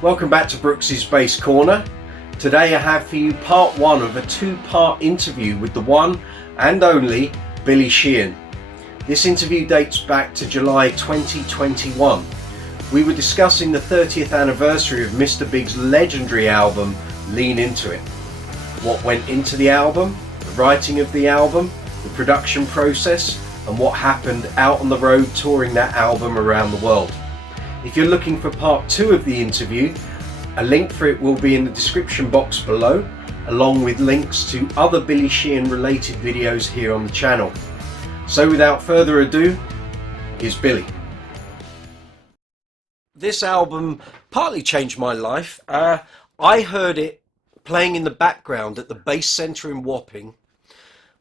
Welcome back to Brooks's Bass Corner. Today I have for you part one of a two-part interview with the one and only Billy Sheehan. This interview dates back to July 2021. We were discussing the 30th anniversary of Mr. Big's legendary album, Lean Into It. What went into the album, the writing of the album, the production process, and what happened out on the road touring that album around the world. If you're looking for part two of the interview, a link for it will be in the description box below, along with links to other Billy Sheehan-related videos here on the channel. So without further ado, here's Billy. This album partly changed my life. I heard it playing in the background at the Bass Centre in Wapping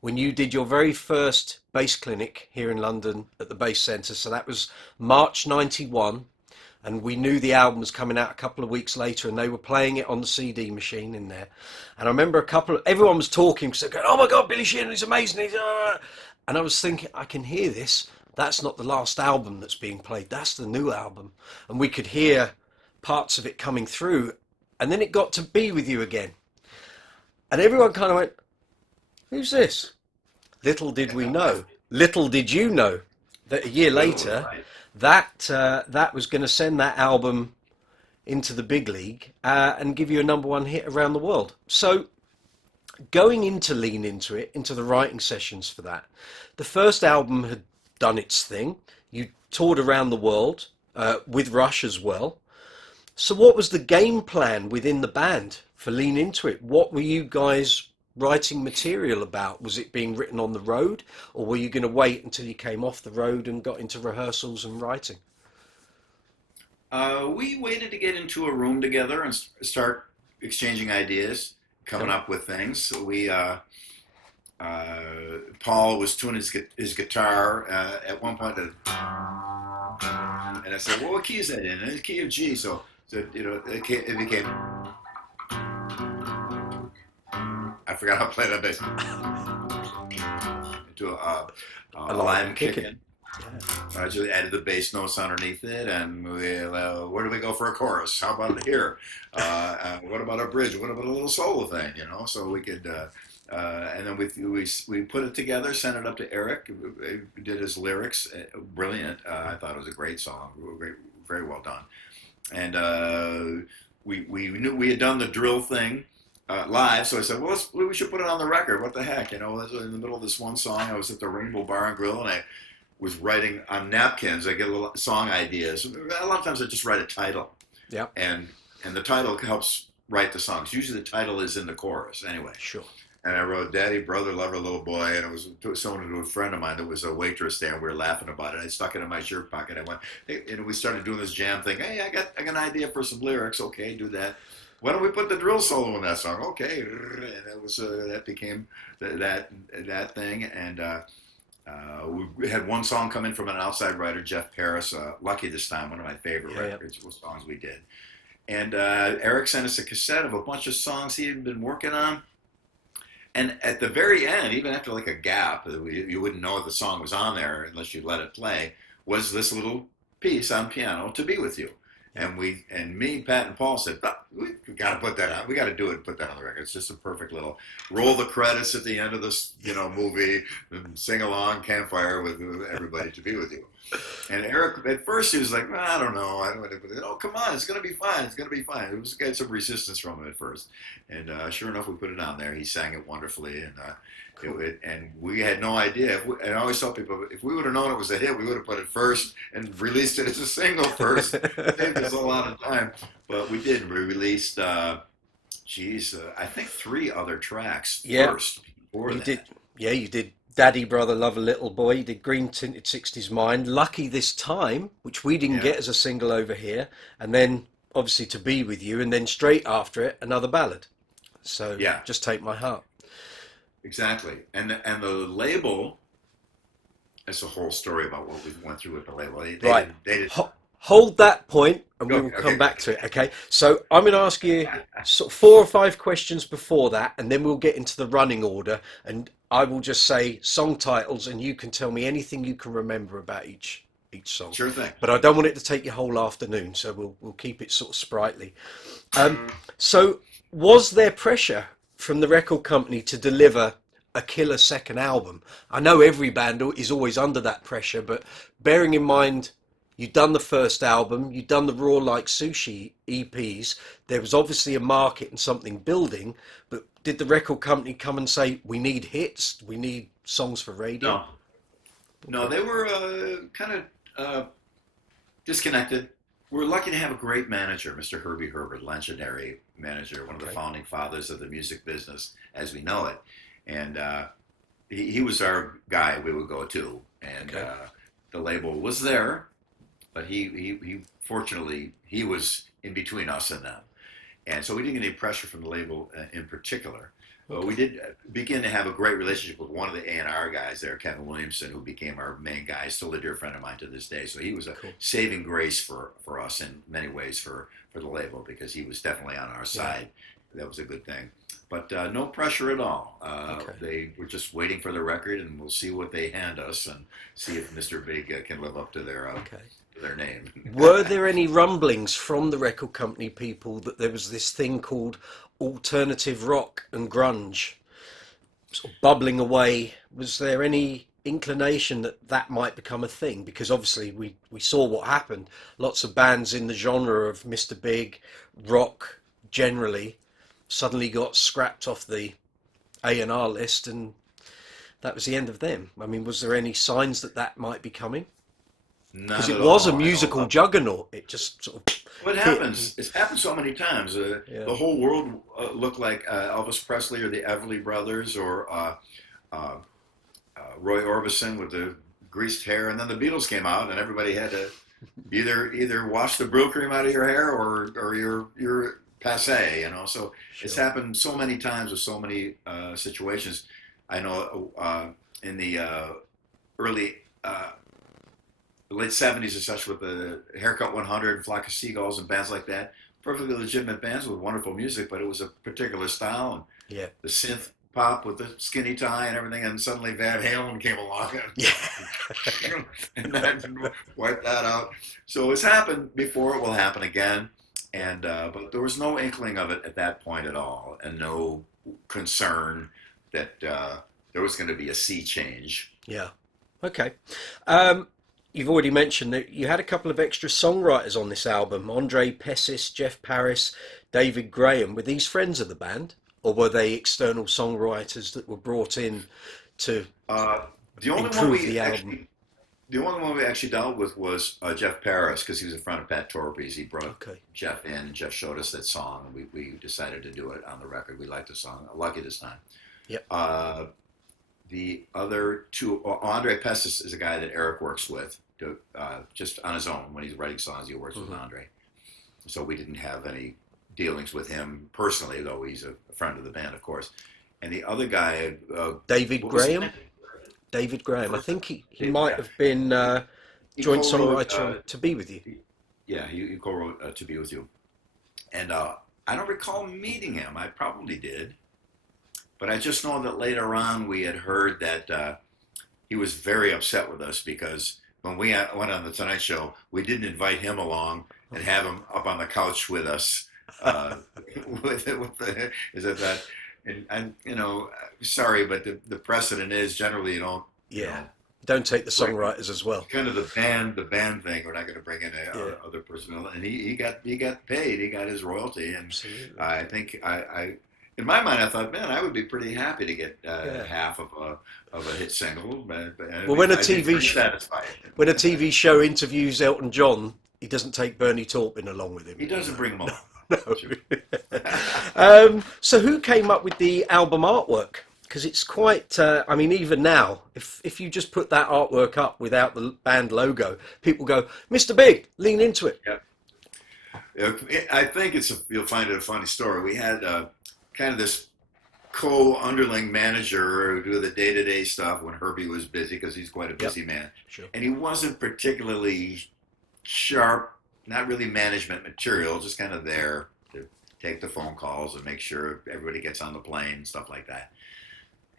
when you did your very first bass clinic here in London at the Bass Centre. So that was March 91. And we knew the album was coming out a couple of weeks later, and they were playing it on the CD machine in there. And I remember everyone was talking, because they're going, "Oh my God, Billy Sheehan, he's amazing." And I was thinking, I can hear this. That's not the last album that's being played. That's the new album. And we could hear parts of it coming through. And then it got to Be With You Again. And everyone kind of went, "Who's this?" Little did we know, little did you know, that a year later, that was going to send that album into the big league and give you a number one hit around the world. So going into Lean Into It, into the writing sessions for that, the first album had done its thing. You toured around the world with Rush as well. So what was the game plan within the band for Lean Into It? What were you guys writing material about? Was it being written on the road, or were you going to wait until you came off the road and got into rehearsals and writing? We waited to get into a room together and start exchanging ideas, coming up with things. So Paul was tuning his guitar at one point, and I said, "Well, what key is that in?" And it's key of G. So it became. I forgot how to play that bass. Into a line Kickin. Yeah. I just added the bass notes underneath it, and where do we go for a chorus? How about it here? What about a bridge? What about a little solo thing? So we could. And then we put it together, sent it up to Eric. He did his lyrics, brilliant. I thought it was a great song, very well done. And we knew we had done the drill thing live, so I said, "Well, we should put it on the record. What the heck?" In the middle of this one song, I was at the Rainbow Bar and Grill, and I was writing on napkins. I get little song ideas. A lot of times I just write a title. Yeah. And the title helps write the songs. Usually the title is in the chorus anyway. Sure. And I wrote "Daddy, Brother, Lover, Little Boy," and it was someone to a friend of mine that was a waitress there, and we were laughing about it. I stuck it in my shirt pocket. I went, "Hey," and we started doing this jam thing. "Hey, I got an idea for some lyrics." "Okay, do that. Why don't we put the drill solo in that song?" "Okay," and it was that became that thing. And we had one song come in from an outside writer, Jeff Paris, "Lucky This Time," one of my favorite records, songs we did. And Eric sent us a cassette of a bunch of songs he had been working on. And at the very end, even after like a gap, you wouldn't know the song was on there unless you let it play, was this little piece on piano, "To Be With You." And me, Pat, and Paul said, "We got to put that on. We got to do it and put that on the record. It's just a perfect little roll the credits at the end of this, movie, and sing along campfire with everybody, To Be With You." And Eric, at first, he was like, "I don't know. I don't want to put it." "Oh, come on. It's going to be fine. It's going to be fine." It was got some resistance from him at first. And sure enough, we put it on there. He sang it wonderfully. And cool. And we had no idea. And I always tell people, if we would have known it was a hit, we would have put it first and released it as a single first. It saved us a lot of time. But we did. We released, I think 3 other tracks first. Before you did. Yeah, you did "Daddy, Brother, Lover, Little Boy." You did "Green-Tinted, 60s Mind," "Lucky This Time," which we didn't get as a single over here. And then, obviously, "To Be With You." And then straight after it, another ballad. So, "Just Take My Heart." Exactly. And the label, it's a whole story about what we went through with the label. They did. Hold that point, and we will come back to it, okay? So I'm going to ask you sort of 4 or 5 questions before that, and then we'll get into the running order, and I will just say song titles, and you can tell me anything you can remember about each each song. Sure thing. But I don't want it to take your whole afternoon, so we'll keep it sort of sprightly. So was there pressure from the record company to deliver a killer second album? I know every band is always under that pressure, but bearing in mind you'd done the first album, you'd done the Raw Like Sushi EPs, there was obviously a market and something building, but did the record company come and say, we need hits, we need songs for radio? No, no, they were kind of disconnected. We're lucky to have a great manager, Mr. Herbie Herbert, legendary manager, one of the founding fathers of the music business as we know it. And he was our guy we would go to. And the label was there, but he fortunately, he was in between us and them. And so we didn't get any pressure from the label in particular. But we did begin to have a great relationship with one of the A&R guys there, Kevin Williamson, who became our main guy, still a dear friend of mine to this day. So he was a saving grace for us in many ways for the label, because he was definitely on our side. That was a good thing. But no pressure at all. They were just waiting for the record, and we'll see what they hand us and see if Mr. Big can live up to their name. Were there any rumblings from the record company people that there was this thing called alternative rock and grunge sort of bubbling away? Was there any inclination that that might become a thing? Because obviously we saw what happened. Lots of bands in the genre of Mr. Big, rock generally, suddenly got scrapped off the A&R list, and that was the end of them. I mean, was there any signs that that might be coming? Because it was a musical juggernaut. It just sort of... What happens? It's happened so many times. The whole world looked like Elvis Presley or the Everly Brothers or Roy Orbison with the greased hair, and then the Beatles came out, and everybody had to either wash the Brill cream out of your hair or you're passé. You know, so it's happened so many times with so many situations. I know in the early. The late 70s and such, with the Haircut 100, Flock of Seagulls, and bands like that. Perfectly legitimate bands with wonderful music, but it was a particular style. And the synth pop with the skinny tie and everything, and suddenly Van Halen came along and that wiped that out. So it's happened before, it will happen again. And but there was no inkling of it at that point at all, and no concern that there was going to be a sea change. Yeah. Okay. You've already mentioned that you had a couple of extra songwriters on this album: Andre Pessis, Jeff Paris, David Graham. Were these friends of the band, or were they external songwriters that were brought in to improve the album? The only one we actually dealt with was Jeff Paris, because he was in front of Pat Torpey's. He brought Jeff in, and Jeff showed us that song, and we decided to do it on the record. We liked the song. Lucky this time. Yep. The other two, Andre Pessis is a guy that Eric works with, just on his own. When he's writing songs, he works with Andre. So we didn't have any dealings with him personally, though he's a friend of the band, of course. And the other guy... David Graham? David Graham. I think he might have been joint songwriter To Be With You. Yeah, he co-wrote To Be With You. And I don't recall meeting him. I probably did. But I just know that later on we had heard that he was very upset with us, because when we went on the Tonight Show, we didn't invite him along and have him up on the couch with us. And you know, sorry, but the precedent is generally you don't. Don't take the songwriters as well. Kind of the band thing. We're not going to bring in other personnel. And he got paid. He got his royalty. And absolutely. I think in my mind, I thought, man, I would be pretty happy to get half of a hit single. But when a TV show interviews Elton John, he doesn't take Bernie Taupin along with him. He doesn't bring him along. No. So who came up with the album artwork? Because it's quite, I mean, even now, if you just put that artwork up without the band logo, people go, Mr. Big, lean into it. Yeah. I think you'll find it a funny story. We had kind of this co-underling manager who do the day-to-day stuff when Herbie was busy, because he's quite a busy man. Sure. And he wasn't particularly sharp, not really management material, just kind of there to take the phone calls and make sure everybody gets on the plane and stuff like that.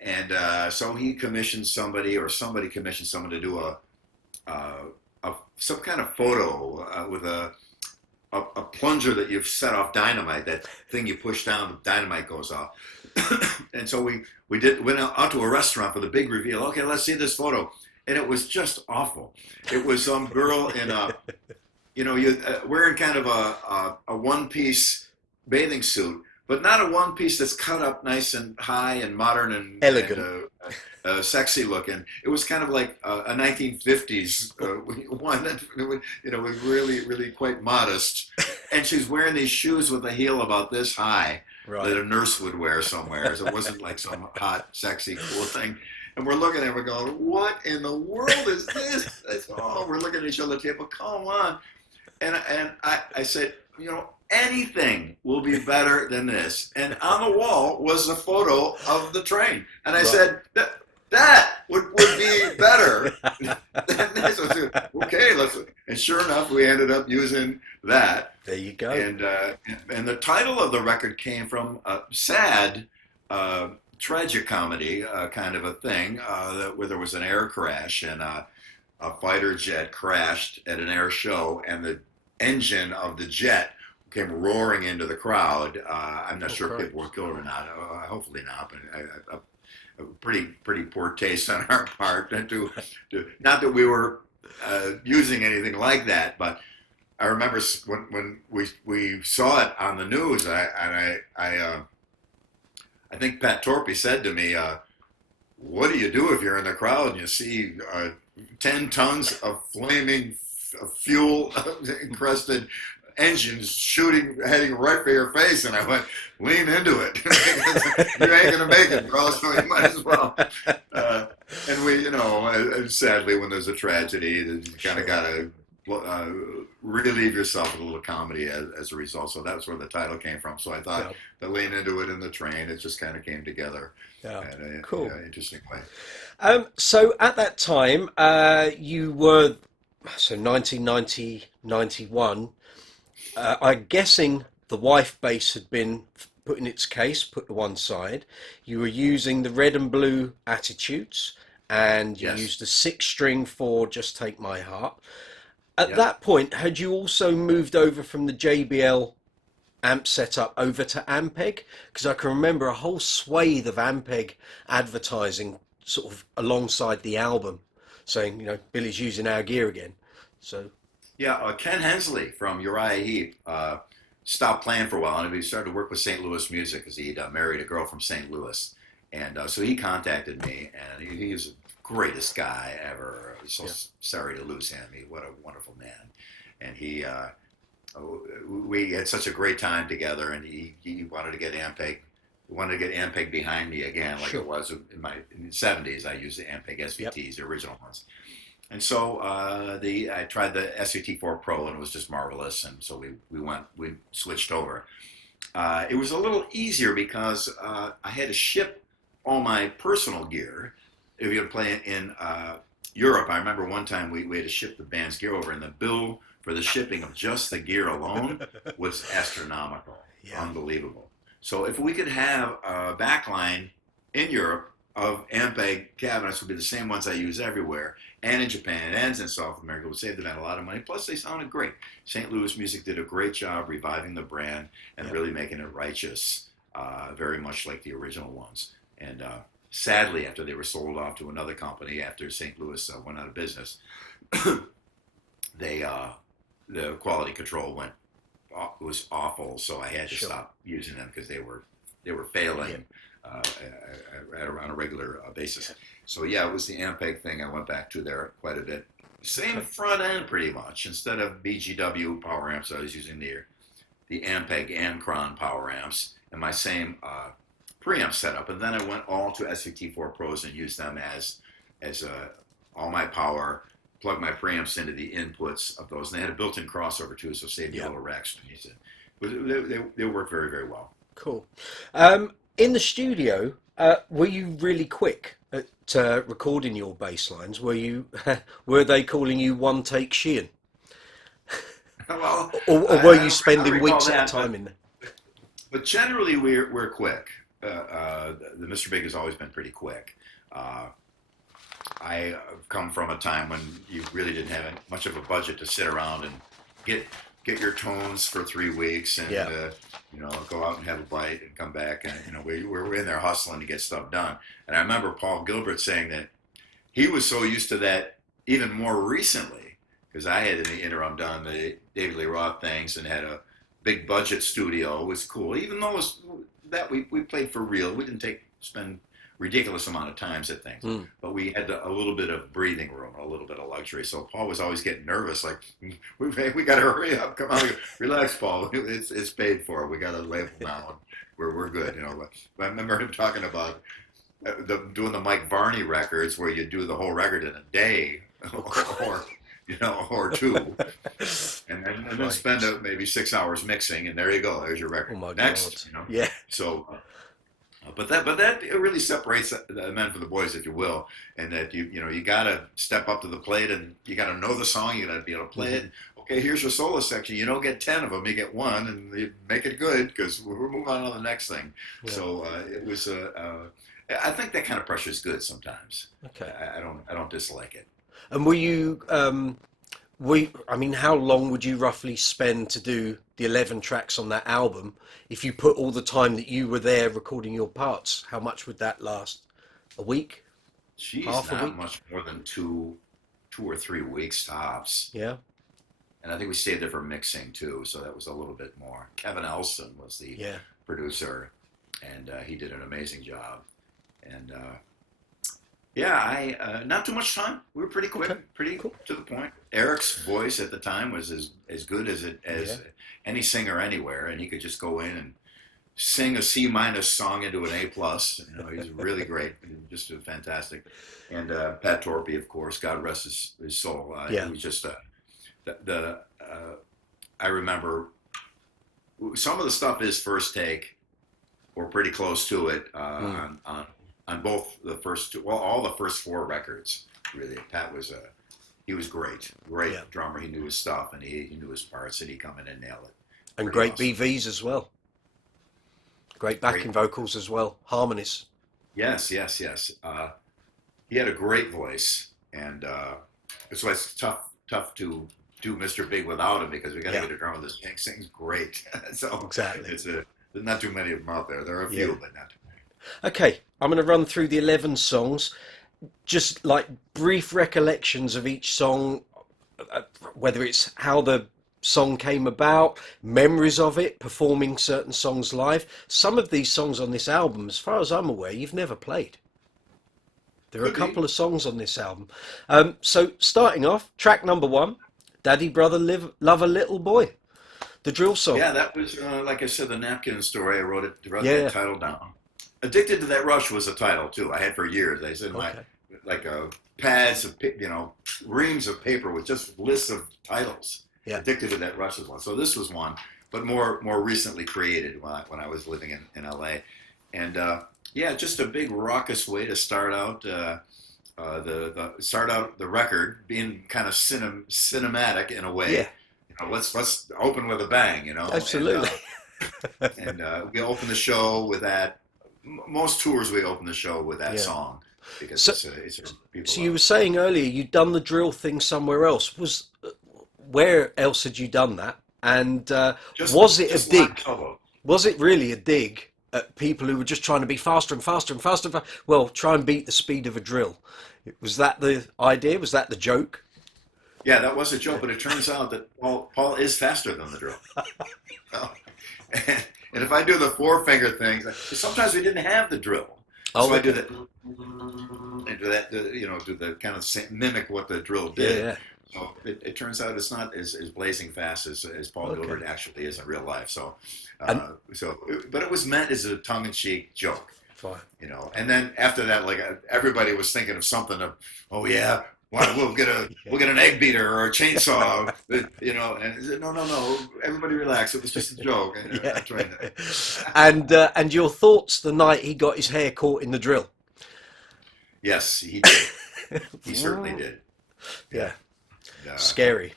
And so he commissioned somebody, or somebody commissioned someone to do a some kind of photo with a plunger that you've set off dynamite. That thing you push down, the dynamite goes off. And so went out to a restaurant for the big reveal. Okay, let's see this photo, and it was just awful. It was some girl in a, wearing kind of a one-piece bathing suit, but not a one-piece that's cut up nice and high and modern and Elegant. and sexy looking. It was kind of like a 1950s one that was really, really quite modest. And she's wearing these shoes with a heel about this high Right. that a nurse would wear somewhere. So it wasn't like some hot, sexy, cool thing. And we're looking at it, we're going, what in the world is this? We're looking at each other at the table, come on. And I said, anything will be better than this. And on the wall was a photo of the train. And I said, that would be better than this. I said, okay, and sure enough, we ended up using that. There you go. And the title of the record came from a sad tragicomedy kind of a thing where there was an air crash and a fighter jet crashed at an air show, and the engine of the jet came roaring into the crowd. I'm not sure if people were killed or not. Hopefully not, but a pretty poor taste on our part. Not that we were using anything like that, but I remember when we saw it on the news. I think Pat Torpey said to me, "What do you do if you're in the crowd and you see 10 tons of flaming fuel encrusted engines heading right for your face?" And I went, lean into it. You ain't gonna make it, bro, so you might as well. And we, sadly, when there's a tragedy, you kind of gotta relieve yourself with a little comedy as a result. So that's where the title came from. So I thought to lean into it in the train, it just kind of came together in an interesting way. So at that time, you were, 1990, 91, I'm guessing the wife bass had been put in its case, put to one side. You were using the red and blue attitudes, and you used a 6-string for Just Take My Heart. At that point, had you also moved over from the JBL amp setup over to Ampeg? Because I can remember a whole swathe of Ampeg advertising sort of alongside the album saying, Billy's using our gear again. So Ken Hensley from Uriah Heep stopped playing for a while, and he started to work with St. Louis Music because he'd married a girl from St. Louis. And so he contacted me, and he was the greatest guy ever. I was so sorry to lose him. What a wonderful man. And we had such a great time together, and he wanted to get Ampeg. Wanted to get Ampeg behind me again, like it was in the 70s. I used the Ampeg SVTs, the original ones. And so I tried the SVT4 Pro, and it was just marvelous. And so we switched over. It was a little easier because I had to ship all my personal gear. If you're playing in Europe, I remember one time we had to ship the band's gear over, and the bill for the shipping of just the gear alone was astronomical, unbelievable. So if we could have a backline in Europe of Ampeg cabinets, would be the same ones I use everywhere, and in Japan and in South America, would save the band a lot of money. Plus, they sounded great. St. Louis Music did a great job reviving the brand and really making it righteous, very much like the original ones. And sadly, after they were sold off to another company, after St. Louis went out of business, the quality control was awful. So I had to stop using them because they were failing. On a regular basis. So it was the Ampeg thing I went back to there quite a bit. Same front end pretty much. Instead of BGW power amps, I was using the Ampeg Ancron power amps and my same preamp setup. And then I went all to SVT4 Pros and used them as all my power, plug my preamps into the inputs of those. And they had a built-in crossover too, so saved me a little rack space. They work very, very well. Cool. In the studio, were you really quick at recording your bass lines? Were they calling you one take Sheehan? Well, or were you spending weeks at a time in there? But generally, we're quick. The Mr. Big has always been pretty quick. I come from a time when you really didn't have much of a budget to sit around and get get your tones for 3 weeks and Yeah. go out and have a bite and come back, and we're in there hustling to get stuff done. And I remember Paul Gilbert saying that he was so used to that even more recently, because I had in the interim done the David Lee Roth things and had a big budget studio. It was cool, even though it was that we played for real. We didn't spend ridiculous amount of times at things, but we had a little bit of breathing room, a little bit of luxury. So Paul was always getting nervous, like we got to hurry up, come on, relax, Paul. It's paid for. We got a label now, and we're good. But I remember him talking about doing the Mike Varney records, where you do the whole record in a day, or two, and then spend maybe 6 hours mixing, and there you go. There's your record. Oh my Next, God. Yeah. So. But that it really separates the men from the boys, if you will, and that you got to step up to the plate, and you got to know the song, you got to be able to play it. Okay, here's your solo section. You don't get 10 of them, you get one, and you make it good, because we're moving on to the next thing. Yeah. So it was I think that kind of pressure is good sometimes. Okay. I don't dislike it. And were you how long would you roughly spend to do the 11 tracks on that album? If you put all the time that you were there recording your parts, how much would that last? A week? Jeez, half a week? Not much more than 2 or 3 weeks tops. Yeah. And I think we stayed there for mixing too, so that was a little bit more. Kevin Elson was the producer, and he did an amazing job. And not too much time. We were pretty quick, pretty cool. To the point. Eric's voice at the time was as good as any singer anywhere, and he could just go in and sing a C- song into an A+. He's really great, just fantastic. And Pat Torpey, of course, God rest his soul. He was just I remember some of the stuff is first take, or pretty close to it, on both the first two, all the first 4 records, really. Pat was he was great drummer. He knew his stuff, and he knew his parts, and he'd come in and nail it. And great awesome. BVs as well. Great backing vocals as well, harmonies. Yes. He had a great voice, and that's why it's tough to do Mr. Big without him, because we got to get a drummer that sings great. So exactly. There's not too many of them out there. There are a few, but not too many. Okay, I'm going to run through the 11 songs, just like brief recollections of each song, whether it's how the song came about, memories of it, performing certain songs live. Some of these songs on this album, as far as I'm aware, you've never played. There are a couple of songs on this album. So starting off, track number 1, Daddy Brother Love a Little Boy, the drill song. Yeah, that was, like I said, the napkin story. I wrote that title down. Addicted to That Rush was a title too. I had for years. I said pads of reams of paper with just lists of titles. Yeah. Addicted to That Rush was one. So this was one, but more recently created when I was living in LA, and just a big raucous way to start out the record, being kind of cinematic in a way. Yeah. Let's open with a bang. Absolutely. And we open the show with that. Most tours we open the show with that song, because so you were saying earlier you'd done the drill thing somewhere else. Where else had you done that? And was it a dig? Was it really a dig at people who were just trying to be faster and faster and faster? Well, try and beat the speed of a drill. Was that the idea? Was that the joke? Yeah, that was a joke, but it turns out that Paul is faster than the drill. And if I do the 4-finger thing, sometimes we didn't have the drill, so I do that, and do the kind of mimic what the drill did. Yeah. So it turns out it's not as blazing fast as Paul Gilbert actually is in real life. So, but it was meant as a tongue-in-cheek joke. Fine. And then after that, like everybody was thinking of something of, we'll get an egg beater or a chainsaw, and no, everybody relax. It was just a joke. And your thoughts the night he got his hair caught in the drill? Yes, he did. He certainly did. Yeah. Scary.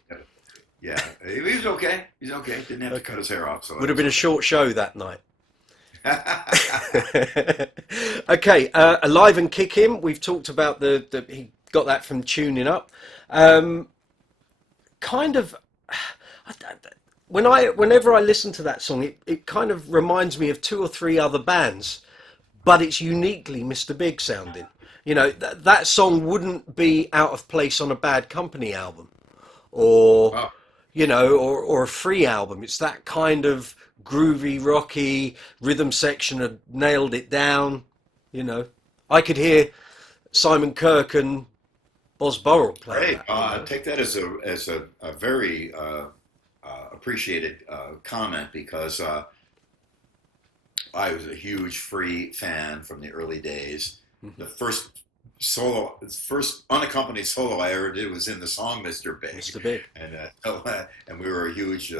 Yeah, he was okay. He's okay. Didn't have to cut his hair off. So would have been a short show that night. Okay, Alive and Kickin. We've talked about he got that from tuning up. Um, kind of, whenever I listen to that song, it kind of reminds me of two or three other bands, but it's uniquely Mr. Big sounding. You know, that song wouldn't be out of place on a Bad Company album, or Wow. you know, or a Free album. It's that kind of groovy, rocky rhythm section had nailed it down. You know, I could hear Simon Kirke and Boz Burrell playing Great. that. You I know, take that as a very appreciated comment because I was a huge Free fan from the early days. The first unaccompanied solo I ever did was in the song "Mr. Big," Mr. Big. and and we were huge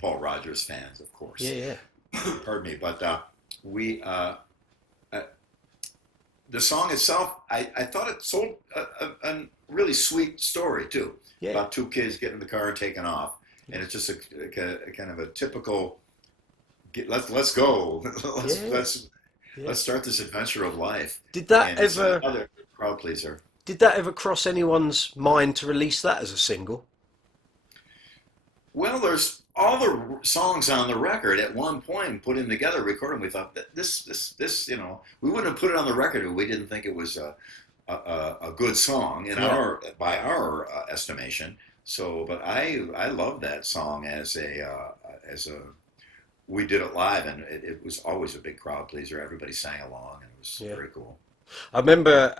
Paul Rogers fans, of Yeah, course. yeah, Pardon me, but we uh, the song itself, I thought it told a really sweet story too, yeah, about two kids getting in the car and taking off, and it's just a kind of a typical let's go, yeah, yeah. let's start this adventure of life, Did that and it's ever another crowd pleaser. did that ever cross anyone's mind to release that as a single? Well, there's all the songs on the record at one point put in together, recorded. And we thought that this, we wouldn't have put it on the record if we didn't think it was a good song in Yeah. by our estimation. So, but I love that song as a we did it live, and it was always a big crowd pleaser. Everybody sang along, and it was Yeah. very cool. I remember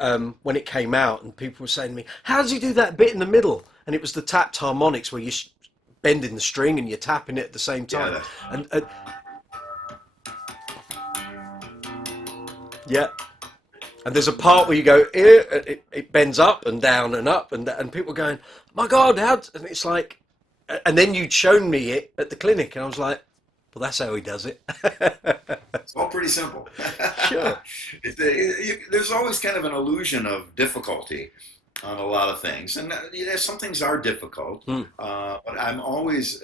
when it came out, and people were saying to me, "How does he do that bit in the middle?" And it was the tapped harmonics where you're bending the string and you're tapping it at the same Yeah, time. And yeah, and there's a part where you go, "Eh," it bends up and down and up, and people are going, "My God, how?" And it's like, and then you'd shown me it at the clinic, and I was like, "Well, that's how he does it." it's all pretty simple. Sure. There's always kind of an illusion of difficulty on a lot of things, and some things are difficult. Hmm. But I'm always,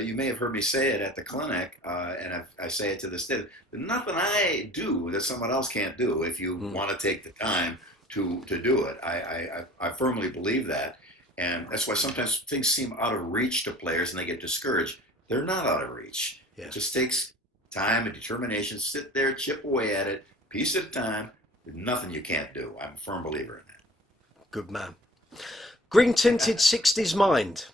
you may have heard me say it at the clinic, and I say it to this day. There's nothing I do that someone else can't do if you Hmm. want to take the time to do it. I firmly believe that, and that's why sometimes things seem out of reach to players, and they get discouraged. They're not out of reach. Yeah. It just takes time and determination. Sit there, chip away at it, piece at a time. There's nothing you can't do. I'm a firm believer in Good man. Green-Tinted 60s Mind,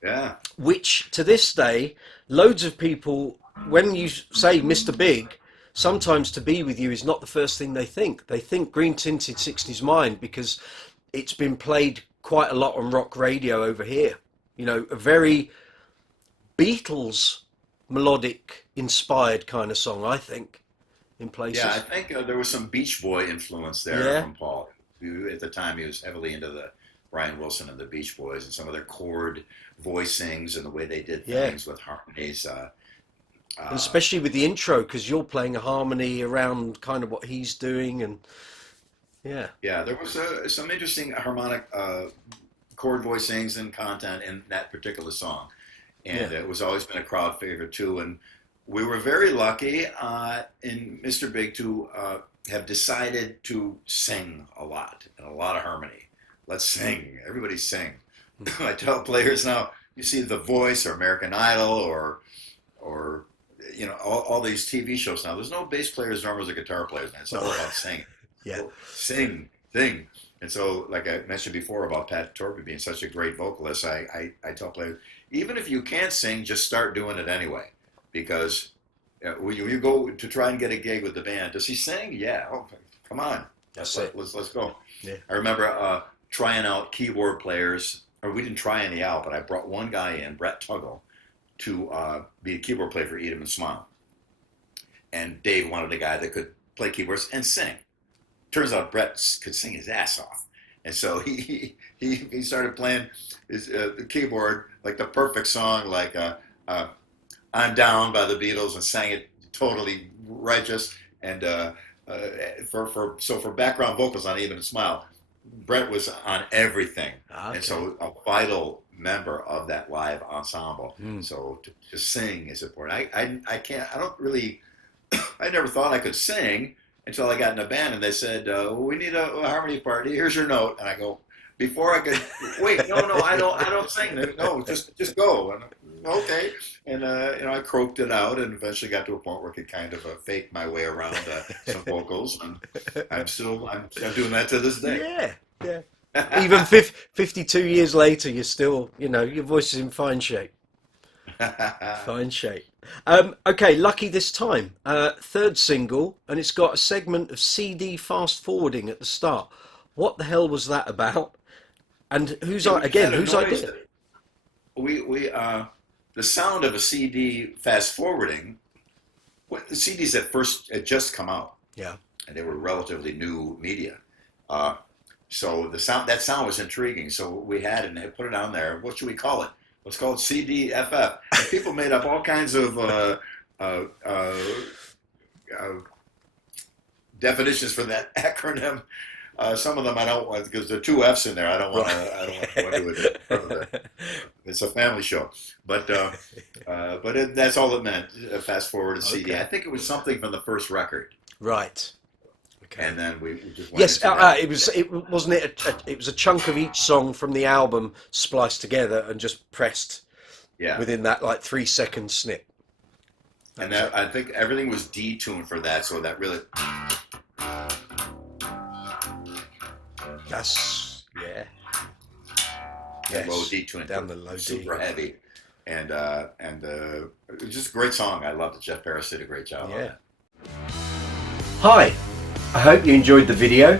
that. Yeah. which to this day, loads of people, when you say Mr. Big, sometimes To Be With You is not the first thing they think. They think Green-Tinted 60s Mind because it's been played quite a lot on rock radio over here. You know, a very Beatles melodic inspired kind of song, I think, in places. Yeah, I think there was some Beach Boy influence there Yeah. from Paul. At the time, he was heavily into the Brian Wilson and the Beach Boys and some of their chord voicings and the way they did Yeah. things with harmonies. And especially with the intro, because you're playing a harmony around kind of what he's doing, and yeah, Yeah, there was some interesting harmonic chord voicings and content in that particular song, and yeah, it was always been a crowd favorite too. And we were very lucky in Mr. Big to have decided to sing a lot and a lot of harmony. Let's sing, everybody sing. I tell players now, you see The Voice or American Idol or all these TV shows now. There's no bass players, drummers, or guitar players. Now. It's all about singing. yeah, Sing, sing. And so, like I mentioned before about Pat Torpey being such a great vocalist, I tell players, even if you can't sing, just start doing it anyway. Because when you go to try and get a gig with the band, does he sing? Yeah. Oh, come on. that's it. Let's go. Yeah. I remember trying out keyboard players, or we didn't try any out, but I brought one guy in, Brett Tuggle, to be a keyboard player for Eat 'Em and Smile. And Dave wanted a guy that could play keyboards and sing. Turns out Brett could sing his ass off, and so he started playing his the keyboard like the perfect song, like "I'm Down" by the Beatles, and sang it totally righteous. And for background vocals on "Even a Smile," Brett was on everything, Okay. and so a vital member of that live ensemble. Mm. So to sing is important. I can't. I don't really. I never thought I could sing. until I got in a band, and they said, "We need a harmony part. Here's your note." And I go, before I could wait, no, I don't sing. No, just go. And okay, and I croaked it out, and eventually got to a point where I could kind of fake my way around some vocals, and I'm doing that to this day. Yeah. Even 52 years later, you're still, your voice is in fine shape. Fine shape. Okay, Lucky This Time. Third single, and it's got a segment of CD fast forwarding at the start. What the hell was that about? And whose idea? We the sound of a CD fast forwarding. The CDs at first had just come out. Yeah. And they were relatively new media. So that sound was intriguing. So we had it and they put it on there. What should we call it? Let's call it CDFF. And people made up all kinds of definitions for that acronym. Some of them I don't want, because there are two F's in there. I don't want to do it. It's a family show, but that's all it meant. Fast forward to CD. Okay. I think it was something from the first record. Right. Okay. And then we just went it was. It wasn't it. It was a chunk of each song from the album spliced together and just pressed. Yeah. Within that 3-second snip. And I think everything was detuned for that, so that really. Yes. Low D tuned down the low super D. Heavy, and it was just a great song. I loved it. Jeff Parris did a great job. Yeah. Hi, I hope you enjoyed the video.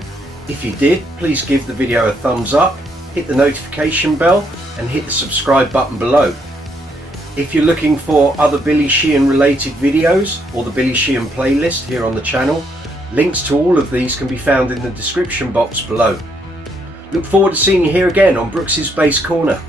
If you did, please give the video a thumbs up, hit the notification bell, and hit the subscribe button below. If you're looking for other Billy Sheehan related videos or the Billy Sheehan playlist here on the channel, links to all of these can be found in the description box below. Look forward to seeing you here again on Brooks's Bass Corner.